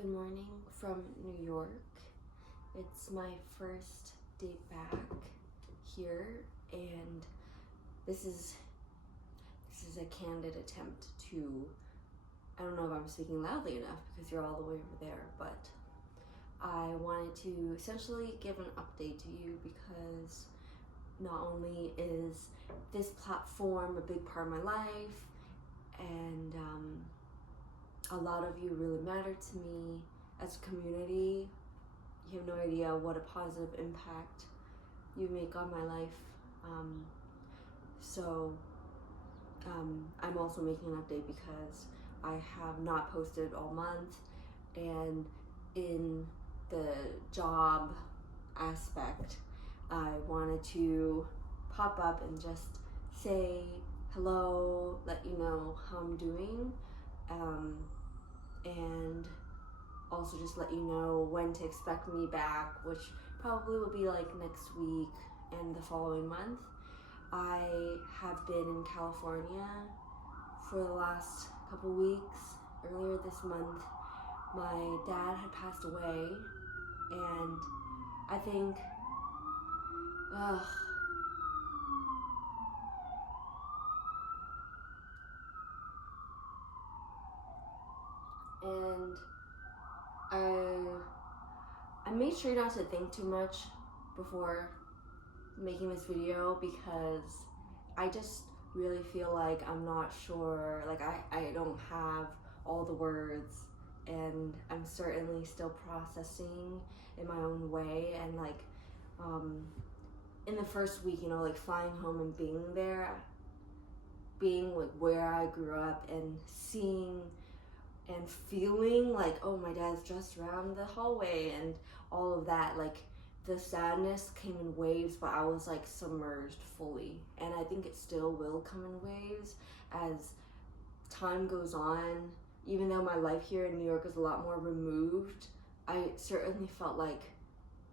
Good morning from New York. It's my first day back here, and this is a candid attempt to, I don't know if I'm speaking loudly enough because you're all the way over there, but I wanted to essentially give an update to you because not only is this platform a big part of my life, and a lot of you really matter to me as a community. You have no idea what a positive impact you make on my life. So I'm also making an update because I have not posted all month, and in the job aspect, I wanted to pop up and just say hello, let you know how I'm doing, and also just let you know when to expect me back, which probably will be like next week and the following month. I have been in California for the last couple weeks. Earlier this month, my dad had passed away, and I think, and I made sure not to think too much before making this video because I just really feel like I'm not sure, like I don't have all the words, and I'm certainly still processing in my own way, and like in the first week, you know, like flying home and being there, being like where I grew up and seeing and feeling like, oh, my dad's just around the hallway and all of that, like the sadness came in waves, but I was like submerged fully, and I think it still will come in waves as time goes on. Even though my life here in New York is a lot more removed, I certainly felt like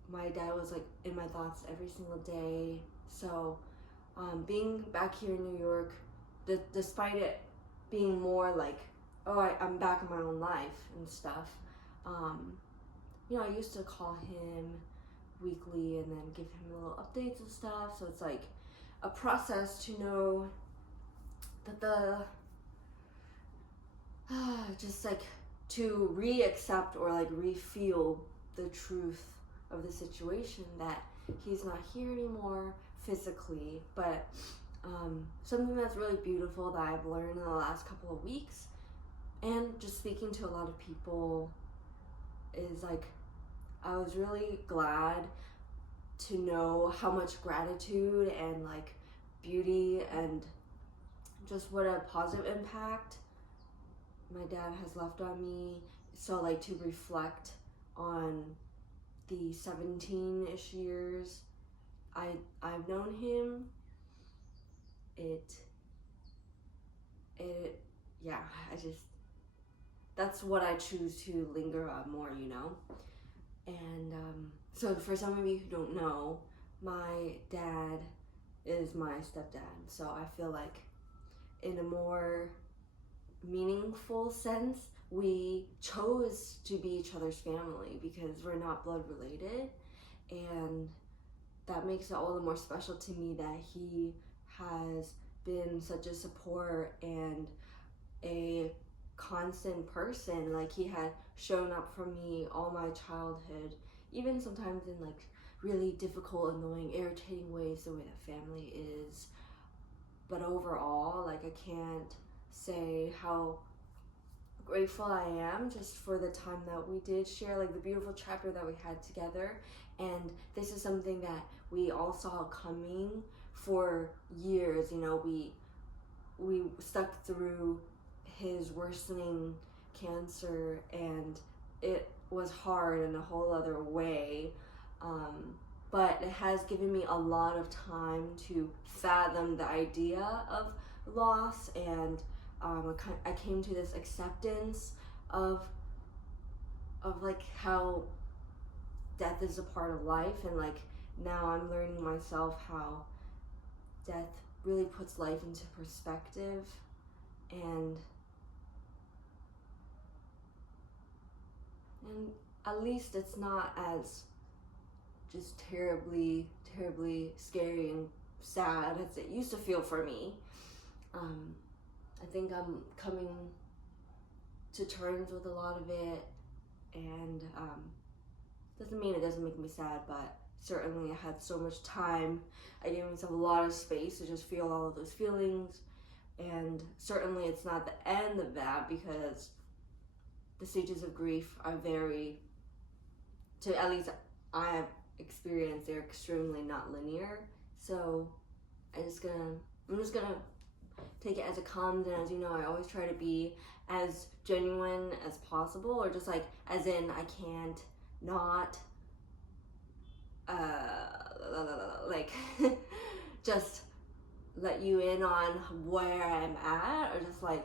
my dad was like in my thoughts every single day. So being back here in New York, despite it being more like, oh, I'm back in my own life and stuff, you know, I used to call him weekly and then give him little updates and stuff, so it's like a process to know that just like to re-accept or like re-feel the truth of the situation, that he's not here anymore physically, but something that's really beautiful that I've learned in the last couple of weeks and just speaking to a lot of people is like, I was really glad to know how much gratitude and like beauty and just what a positive impact my dad has left on me. So like to reflect on the 17-ish years I've known him, yeah, that's what I choose to linger on more, you know? And so for some of you who don't know, my dad is my stepdad. So I feel like in a more meaningful sense, we chose to be each other's family because we're not blood related. And that makes it all the more special to me that he has been such a support and a constant person. Like he had shown up for me all my childhood, even sometimes in like really difficult, annoying, irritating ways, the way that family is. But overall, like I can't say how grateful I am just for the time that we did share, like the beautiful chapter that we had together. And this is something that we all saw coming for years. You know, we stuck through his worsening cancer, and it was hard in a whole other way, but it has given me a lot of time to fathom the idea of loss, and I came to this acceptance of like how death is a part of life, and like now I'm learning myself how death really puts life into perspective. And And at least it's not as just terribly scary and sad as it used to feel for me. I think I'm coming to terms with a lot of it, and doesn't mean it doesn't make me sad, but certainly I had so much time. I gave myself a lot of space to just feel all of those feelings, and certainly it's not the end of that, because the stages of grief are at least I have experienced, they're extremely not linear. So I'm just gonna take it as it comes, and as you know, I always try to be as genuine as possible, or just like, as in, I can't not like just let you in on where I'm at, or just like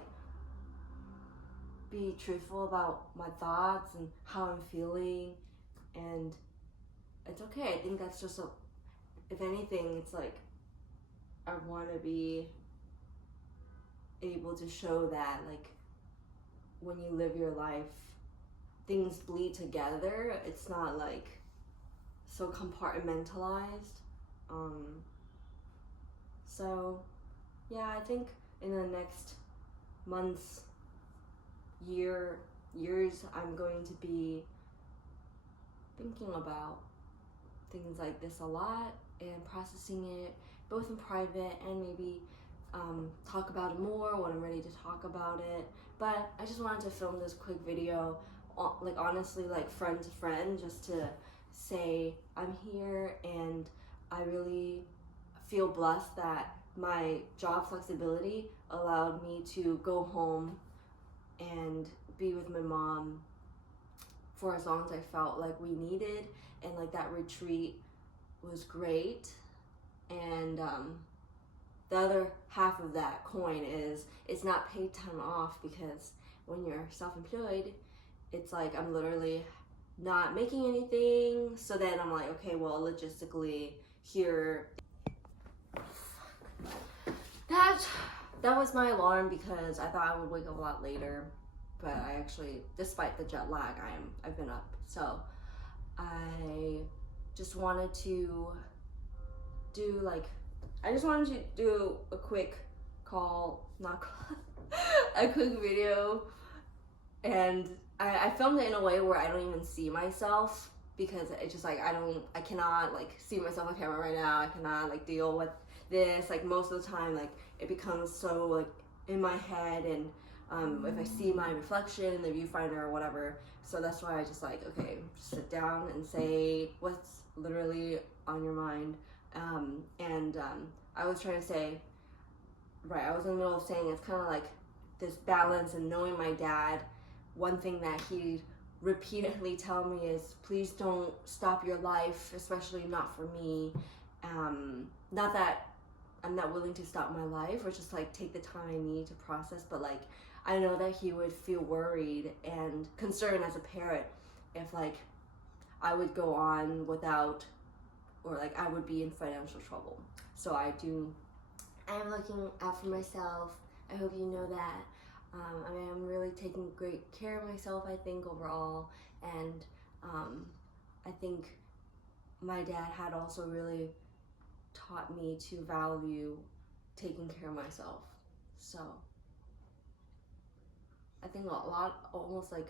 be truthful about my thoughts and how I'm feeling. And it's okay. I think that's just if anything, it's like I want to be able to show that, like, when you live your life, things bleed together. It's not like so compartmentalized. So yeah, I think in the next months, years, I'm going to be thinking about things like this a lot and processing it both in private, and maybe talk about it more when I'm ready to talk about it. But I just wanted to film this quick video, like honestly, like friend to friend, just to say I'm here, and I really feel blessed that my job flexibility allowed me to go home and be with my mom for as long as I felt like we needed. And like that retreat was great. And the other half of that coin is it's not paid time off, because when you're self-employed, it's like I'm literally not making anything. So then I'm like, okay, well, logistically here, that was my alarm, because I thought I would wake up a lot later, but I actually, despite the jet lag, I've been up. So I just wanted to do a quick a quick video. And I filmed it in a way where I don't even see myself, because it's just like I cannot like see myself on camera right now. I cannot like deal with this. Like most of the time, like it becomes so like in my head, and if I see my reflection in the viewfinder or whatever. So that's why I just like, okay, just sit down and say what's literally on your mind. I was trying to say, right, I was in the middle of saying it's kind of like this balance, and knowing my dad, one thing that he repeatedly tell me is, please don't stop your life, especially not for me. Not that I'm not willing to stop my life, or just like take the time I need to process, but like I know that he would feel worried and concerned as a parent if like I would go on without, or like I would be in financial trouble. So I'm looking out for myself. I hope you know that. I'm really taking great care of myself, I think, overall. And I think my dad had also really taught me to value taking care of myself. So I think almost like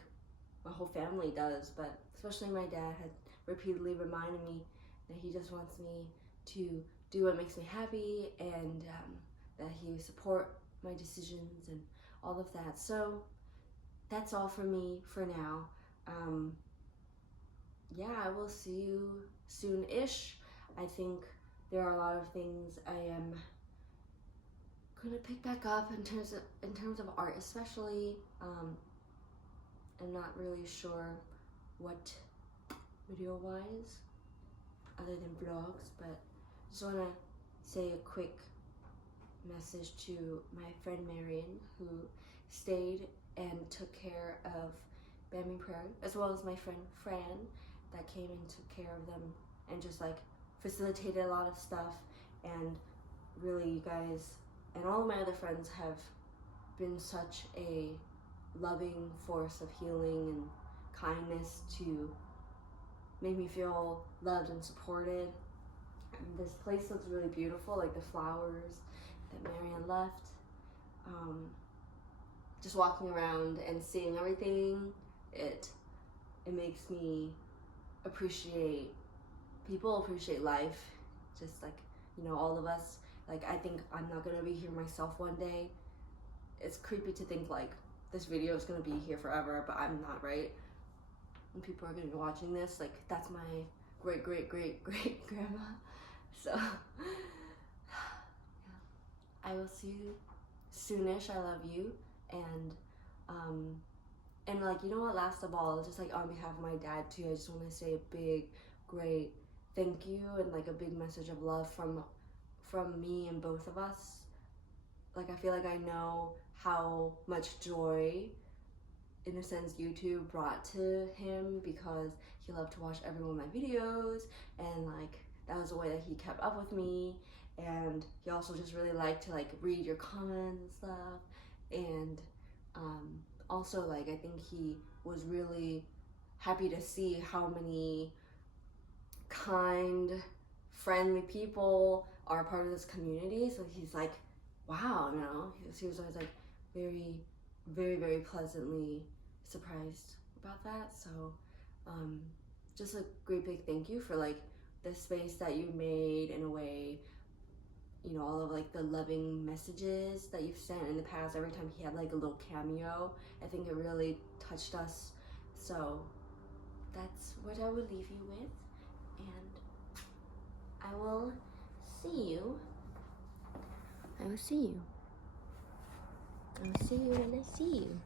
my whole family does, but especially my dad had repeatedly reminded me that he just wants me to do what makes me happy, and that he would support my decisions and all of that. So that's all for me for now. Yeah, I will see you soon-ish. I think there are a lot of things I am gonna pick back up in terms of art, especially. I'm not really sure what video-wise, other than vlogs, but I just wanna say a quick message to my friend Marion, who stayed and took care of Bambi Prairie, as well as my friend Fran, that came and took care of them and just like facilitated a lot of stuff. And really, you guys and all of my other friends have been such a loving force of healing and kindness to make me feel loved and supported. And this place looks really beautiful, like the flowers that Marianne left. Just walking around and seeing everything, it makes me appreciate people, appreciate life. Just like, you know, all of us. Like, I think I'm not gonna be here myself one day. It's creepy to think like this video is gonna be here forever, but I'm not, right? And people are gonna be watching this, like that's my great grandma. So I will see you soonish. I love you. And like, you know what, last of all, just like on behalf of my dad too, I just want to say a big great thank you and like a big message of love from me and both of us. Like, I feel like I know how much joy, in a sense, YouTube brought to him, because he loved to watch every one of my videos, and like that was the way that he kept up with me. And he also just really liked to like read your comments and stuff. And also, like, I think he was really happy to see how many kind, friendly people are part of this community. So he's like, wow, you know, he was always like very pleasantly surprised about that. So just a great big thank you for like the space that you made, in a way, you know, all of like the loving messages that you've sent in the past. Every time he had like a little cameo, I think it really touched us. So that's what I would leave you with, and I will see you. I will see you when I see you.